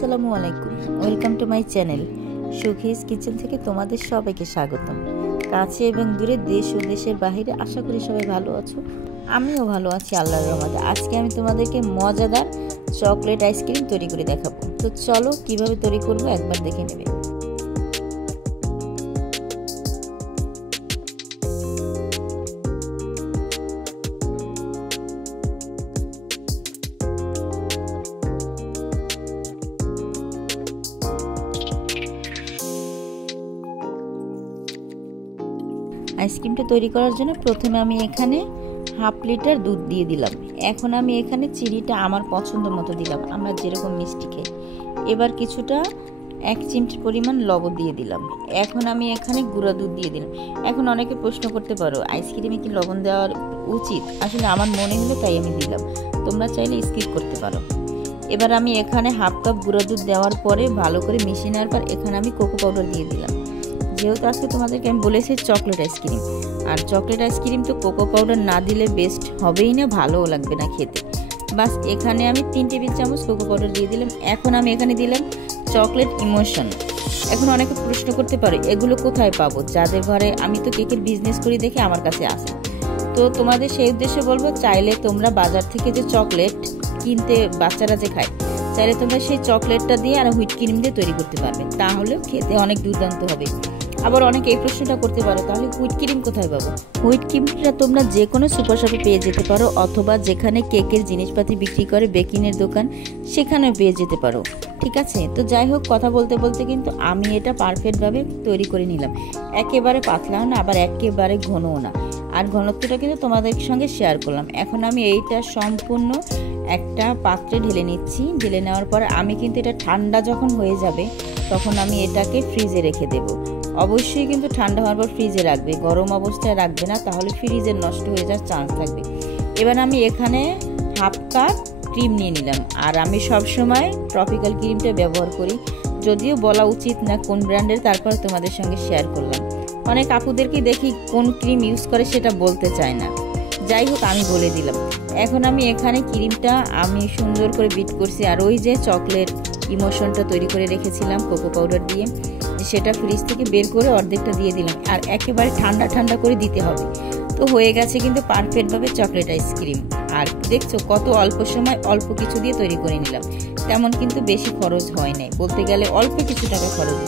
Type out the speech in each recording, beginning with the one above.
আসসালামু আলাইকুম, welcome to my channel Sukhi's kitchen থেকে তোমাদের সবাইকে স্বাগতম। কাছে এবং দূরে, দেশ ও দেশের বাইরে, আশা করি সবাই ভালো আছো। আমিও ভালো আছি আল্লাহর রহমতে। আজকে আমি তোমাদেরকে মজাদার চকলেট আইসক্রিম তৈরি করে দেখাবো। তো চলো কিভাবে তৈরি করবো একবার দেখে নেবে। আইসক্রিমটা তৈরি করার জন্য প্রথমে আমি এখানে হাফ লিটার দুধ দিয়ে দিলাম। এখন আমি এখানে চিনিটা আমার পছন্দ মতো দিলাম, আমরা যেরকম মিষ্টি খাই। এবার কিছুটা 1 চিমটি পরিমাণ লবণ দিয়ে দিলাম। এখন আমি এখানে গুঁড়া দুধ দিয়ে দিলাম। এখন অনেকে প্রশ্ন করতে পারো আইসক্রিমে কি লবণ দেওয়া উচিত? আসলে আমার মনে হলো তাই আমি দিলাম, তোমরা চাইলে স্কিপ করতে পারো। এবার আমি এখানে হাফ কাপ গুঁড়া দুধ দেওয়ার পরে ভালো করে মিশিয়ে নেওয়ার পর এখানে আমি কোকো পাউডার দিয়ে দিলাম। যেহেতু আজকে তোমাদেরকে আমি বলেছি চকলেট আইসক্রিম, আর চকলেট আইসক্রিম তো কোকো পাউডার না দিলে বেস্ট হবেই না, ভালোও লাগবে না খেতে। বাস এখানে আমি 3 টেবিল চামচ কোকো পাউডার দিয়ে দিলাম। এখন আমি এখানে দিলাম চকলেট ইমোশন। এখন অনেকে প্রশ্ন করতে পারে এগুলো কোথায় পাবো, যাদের ঘরে, আমি তো কেকের বিজনেস করি দেখে আমার কাছে আসে। তো তোমাদের সেই উদ্দেশ্যে বলবো, চাইলে তোমরা বাজার থেকে যে চকলেট কিনতে বাচ্চারা যে খায়, চাইলে তোমরা সেই চকলেটটা দিয়ে আর হুইট ক্রিম দিয়ে তৈরি করতে পারবে, তাহলে খেতে অনেক দুর্দান্ত হবে। আবার অনেকে এই প্রশ্নটা করতে পারো তাহলে হুইট ক্রিম কোথায় পাবো? হুইট ক্রিমটা তোমরা যে কোনো সুপার শপে পেয়ে যেতে পারো, অথবা যেখানে কেকের জিনিসপাতি বিক্রি করে, বেকিংয়ের দোকান, সেখানেও পেয়ে যেতে পারো। ঠিক আছে, তো যাই হোক, কথা বলতে বলতে কিন্তু আমি এটা পারফেক্টভাবে তৈরি করে নিলাম। একেবারে পাতলাও না, আবার একেবারে ঘনও না, আর ঘনত্বটা কিন্তু তোমাদের সঙ্গে শেয়ার করলাম। এখন আমি এইটা সম্পূর্ণ একটা পাত্রে ঢেলে নিচ্ছি। ঢেলে নেওয়ার পর আমি কিন্তু এটা ঠান্ডা যখন হয়ে যাবে তখন আমি এটাকে ফ্রিজে রেখে দেবো। অবশ্যই কিন্তু ঠান্ডা হওয়ার পর ফ্রিজে রাখবে, গরম অবস্থায় রাখবে না, তাহলে ফ্রিজে নষ্ট হয়ে যাওয়ার চান্স থাকবে। এবার আমি এখানে হাফ কাপ ক্রিম নিয়ে নিলাম, আর আমি সবসময় ট্রপিক্যাল ক্রিমটা ব্যবহার করি, যদিও বলা উচিত না কোন ব্র্যান্ডের, তারপর তোমাদের সঙ্গে শেয়ার করলাম। অনেক আপুদেরকে দেখি কোন ক্রিম ইউজ করে সেটা বলতে চায় না, যাই হোক আমি বলে দিলাম। এখন আমি এখানে ক্রিমটা আমি সুন্দর করে বিট করছি, আর ওই যে চকলেট ইমোশনটা তৈরি করে রেখেছিলাম কোকো পাউডার দিয়ে, সেটা ফ্রিজ থেকে বের করে অর্ধেকটা দিয়ে দিলাম, আর একেবারে ঠান্ডা ঠান্ডা করে দিতে হবে। তো হয়ে গেছে কিন্তু পারফেক্টভাবে চকলেট আইসক্রিম। আর দেখছো কত অল্প সময় অল্প কিছু দিয়ে তৈরি করে নিলাম, তেমন কিন্তু বেশি খরচ হয় নাই, বলতে গেলে অল্প কিছু টাকা খরচ।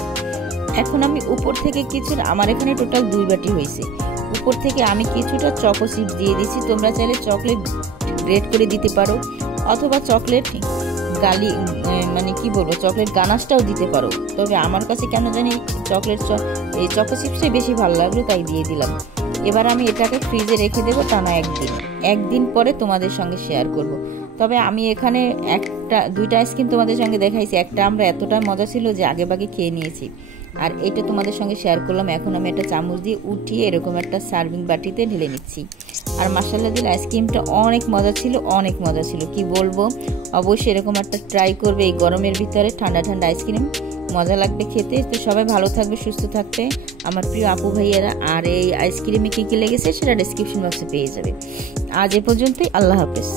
এখন আমি উপর থেকে কিছু, আমার এখানে টোটাল 2 বাটি হয়েছে, উপর থেকে আমি কিছুটা চকো চিপস দিয়ে দিচ্ছি। তোমরা চাইলে চকলেট গ্রেট করে দিতে পারো, অথবা চকলেট গালি মানে কি বলবো, চকলেট গানাশটাও দিতে পারো। তবে আমার কাছে কেন জানি এই চকো চিপসটাই বেশি ভালো লাগলো, তাই দিয়ে দিলাম। এবার আমি এটাকে ফ্রিজে রেখে দেবো টানা 1 দিন পরে তোমাদের সঙ্গে শেয়ার করব। তবে আমি এখানে 2টা আইসক্রিম তোমাদের সঙ্গে দেখাইছি, একটা আমরা এতটা মজা ছিল যে আগে ভাগে খেয়ে নিয়েছি, আর এটা তোমাদের সঙ্গে শেয়ার করলাম। এখন আমি একটা চামচ দিয়ে উঠিয়ে এরকম একটা সার্ভিং বাটিতে ঢেলে নিচ্ছি। আর মাশাআল্লাহ দিল, আইসক্রিমটা অনেক মজা ছিল, অনেক মজা ছিল, কি বলবো। অবশ্যই এরকম একটা ট্রাই করবে এই গরমের ভিতরে, ঠান্ডা ঠান্ডা আইসক্রিম, মজা লাগবে খেতে। তো সবাই ভালো থাকবে, সুস্থ থাকবে আমার প্রিয় আপু ভাইয়ারা। আর এই আইসক্রিমে কী কী লেগেছে সেটা ডেসক্রিপশন বক্সে পেয়ে যাবে। আজ এ পর্যন্তই, আল্লাহ হাফেজ।